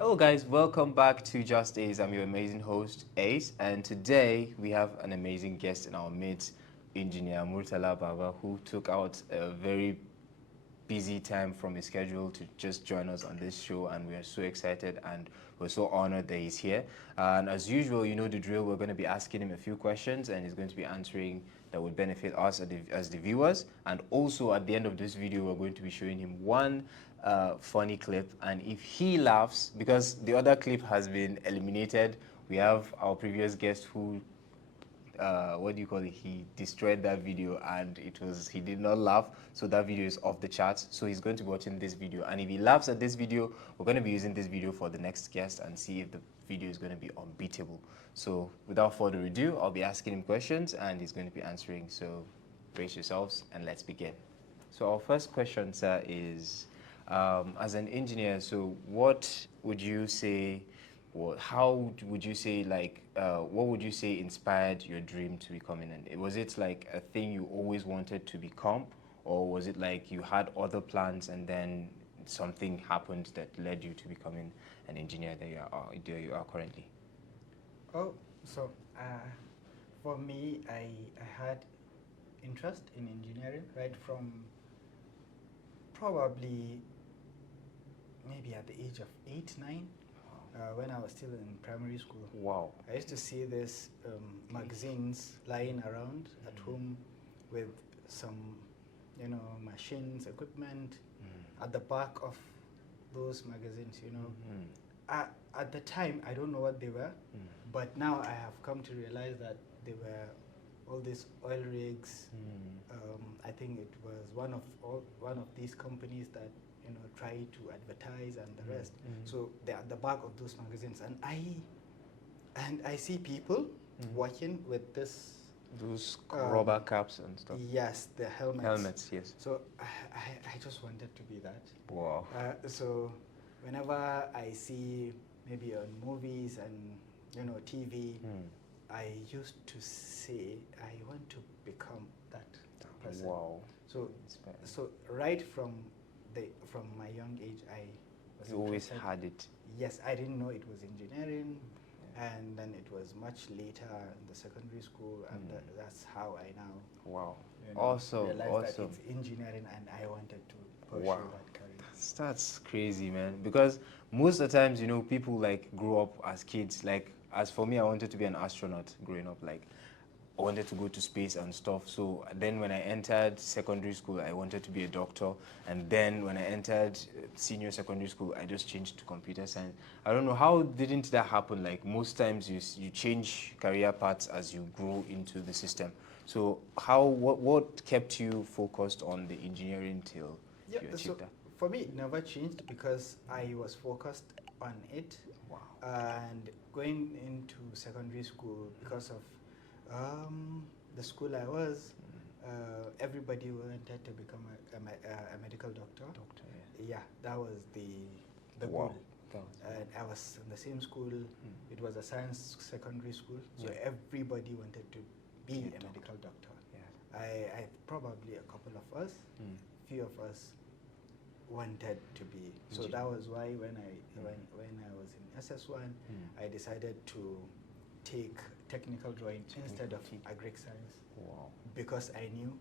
Hello guys, welcome back to Just Ace. I'm your amazing host, Ace, and today we have an amazing guest in our midst, Engineer Murtala Baba, who took out a very busy time from his schedule to just join us on this show, and we are so excited and we're so honored that he's here. And as usual, you know the drill, we're going to be asking him a few questions and he's going to be answering that would benefit us as the viewers. And also at the end of this video, we're going to be showing him one funny clip, and if he laughs, because the other clip has been eliminated, we have our previous guest who what do you call it? He destroyed that video, and he did not laugh, so that video is off the charts. So he's going to be watching this video, and if he laughs at this video, we're going to be using this video for the next guest and see if the video is going to be unbeatable. So without further ado, I'll be asking him questions, and he's going to be answering. So brace yourselves, and let's begin. So our first question, sir, is as an engineer. So what would you say? Well, how would you say, like, what would you say inspired your dream to becoming an? Was it like a thing you always wanted to become, or was it like you had other plans and then something happened that led you to becoming an engineer that you are currently? Oh, so for me, I had interest in engineering right from probably maybe at the age of 8, 9, when I was still in primary school. Wow. I used to see these magazines lying around at home with some, machines, equipment at the back of those magazines. At the time, I don't know what they were, but now I have come to realize that they were all these oil rigs. I think it was one of these companies that try to advertise and the rest. So they're at the back of those magazines, and I see people working with this. Those rubber caps and stuff. Yes, the helmets. Helmets, yes. So I just wanted to be that. Wow. So whenever I see maybe on movies and TV, I used to say I want to become that person. Wow. So right from my young age, I was You always interested. had it. Yes, I didn't know it was engineering, and then it was much later in the secondary school, and that's how I now Wow. realized Awesome. that it's engineering, and I wanted to pursue Wow. that career. That's crazy, man. Because most of the times, people like grow up as kids. Like, as for me, I wanted to be an astronaut growing up. Like, I wanted to go to space and stuff. So then when I entered secondary school, I wanted to be a doctor. And then when I entered senior secondary school, I just changed to computer science. I don't know, how didn't that happen? Like, most times you change career paths as you grow into the system. So what kept you focused on the engineering till you achieved so that? for me, it never changed because I was focused on it. Wow. And going into secondary school, because of the school I was, everybody wanted to become a medical doctor. Yeah, that was the Wow. goal. And I was in the same school. It was a science secondary school, so everybody wanted to be a medical doctor. Yeah. I probably a couple of us, few of us wanted to be. So that was why when I was in SS1, I decided to take technical drawing instead of agric science. Wow. Because I knew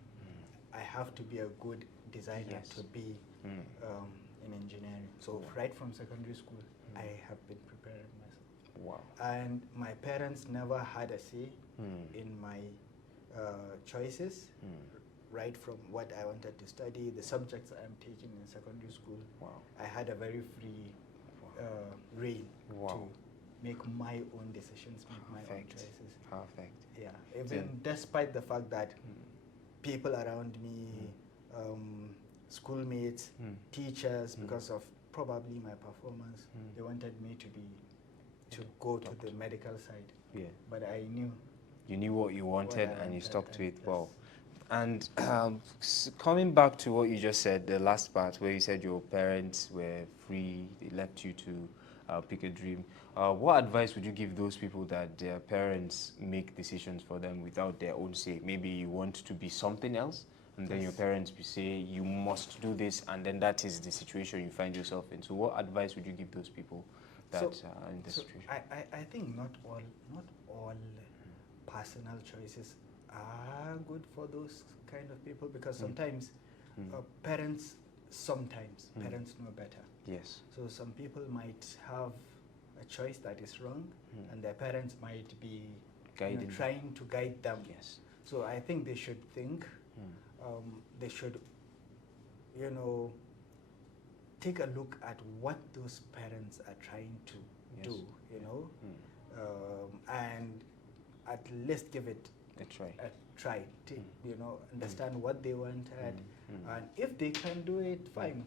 I have to be a good designer to be in engineering. So right from secondary school, I have been preparing myself. Wow. And my parents never had a say in my choices. Right from what I wanted to study, the subjects I'm taking in secondary school, Wow. I had a very free reign to make my own decisions, make my own choices. Perfect. Yeah, even despite the fact that people around me, schoolmates, teachers, because of probably my performance, they wanted me to go to the medical side. Yeah. But I knew. You knew what you wanted and you stuck to it. Yes. Wow. And coming back to what you just said, the last part where you said your parents were free, they left you to pick a dream. What advice would you give those people that their parents make decisions for them without their own say? Maybe you want to be something else, and then your parents will say you must do this, and then that is the situation you find yourself in. So what advice would you give those people that So, in this so situation? I think not all personal choices are good for those kind of people, because sometimes parents parents know better. Yes. So some people might have a choice that is wrong, and their parents might be Guiding them. trying to guide them. Yes. So I think they should think. They should, take a look at what those parents are trying to Yes. do, and at least give it A try. a try. Understand what they wanted, and if they can do it, fine.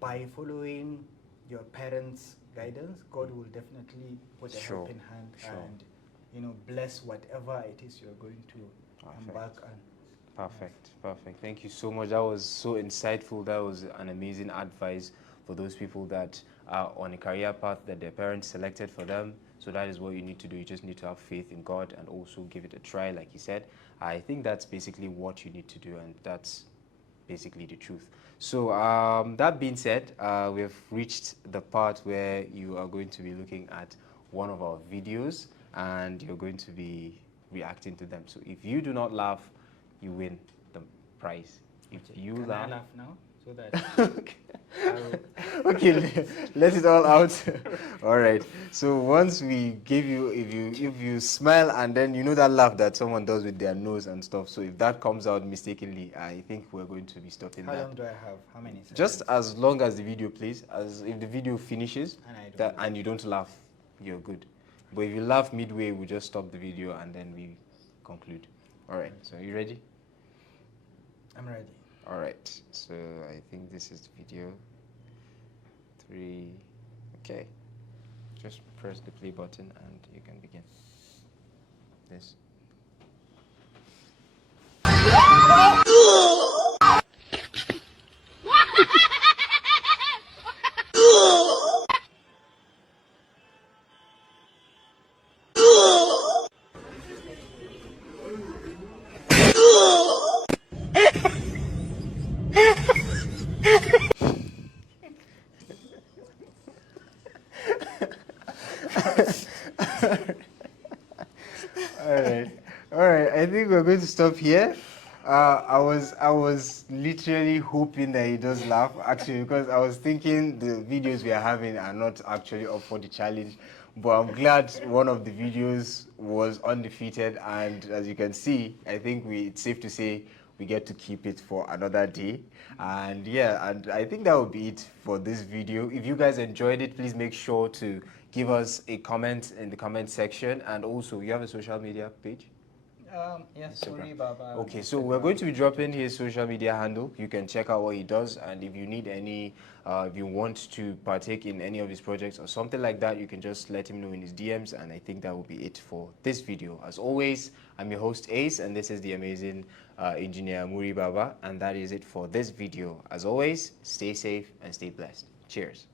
By following your parents' guidance, God will definitely put a Sure, helping hand sure. and bless whatever it is you're going to embark on. Perfect, perfect. Thank you so much. That was so insightful. That was an amazing advice for those people that are on a career path that their parents selected for them. So that is what you need to do. You just need to have faith in God and also give it a try, like you said. I think that's basically what you need to do, and that's basically the truth. So that being said, we have reached the part where you are going to be looking at one of our videos and you're going to be reacting to them. So if you do not laugh, you win the prize. If you Can laugh, I laugh now so that okay, let it all out. All right. So once we give you, if you smile and then you know that laugh that someone does with their nose and stuff. So if that comes out mistakenly, I think we're going to be stopping how that. long do I have? How many seconds? Just as long as the video plays. As if the video finishes And I don't that laugh. and you don't laugh, you're good. But if you laugh midway, we just stop the video and then we conclude. All right. So you ready? I'm ready. All right, so I think this is the video. 3, okay. Just press the play button and you can begin. This. All right. I think we're going to stop here. I was literally hoping that he does laugh, actually, because I was thinking the videos we are having are not actually up for the challenge. But I'm glad one of the videos was undefeated, and as you can see, I think it's safe to say we get to keep it for another day. And yeah, and I think that would be it for this video. If you guys enjoyed it, please make sure to give us a comment in the comment section. And also, you have a social media page? Yes, Instagram. sorry, Baba. Okay, so we're going to be dropping his social media handle. You can check out what he does, and if you need any, if you want to partake in any of his projects or something like that, you can just let him know in his DMs, and I think that will be it for this video. As always, I'm your host Ace, and this is the amazing engineer Muri Baba, and that is it for this video. As always, stay safe and stay blessed. Cheers.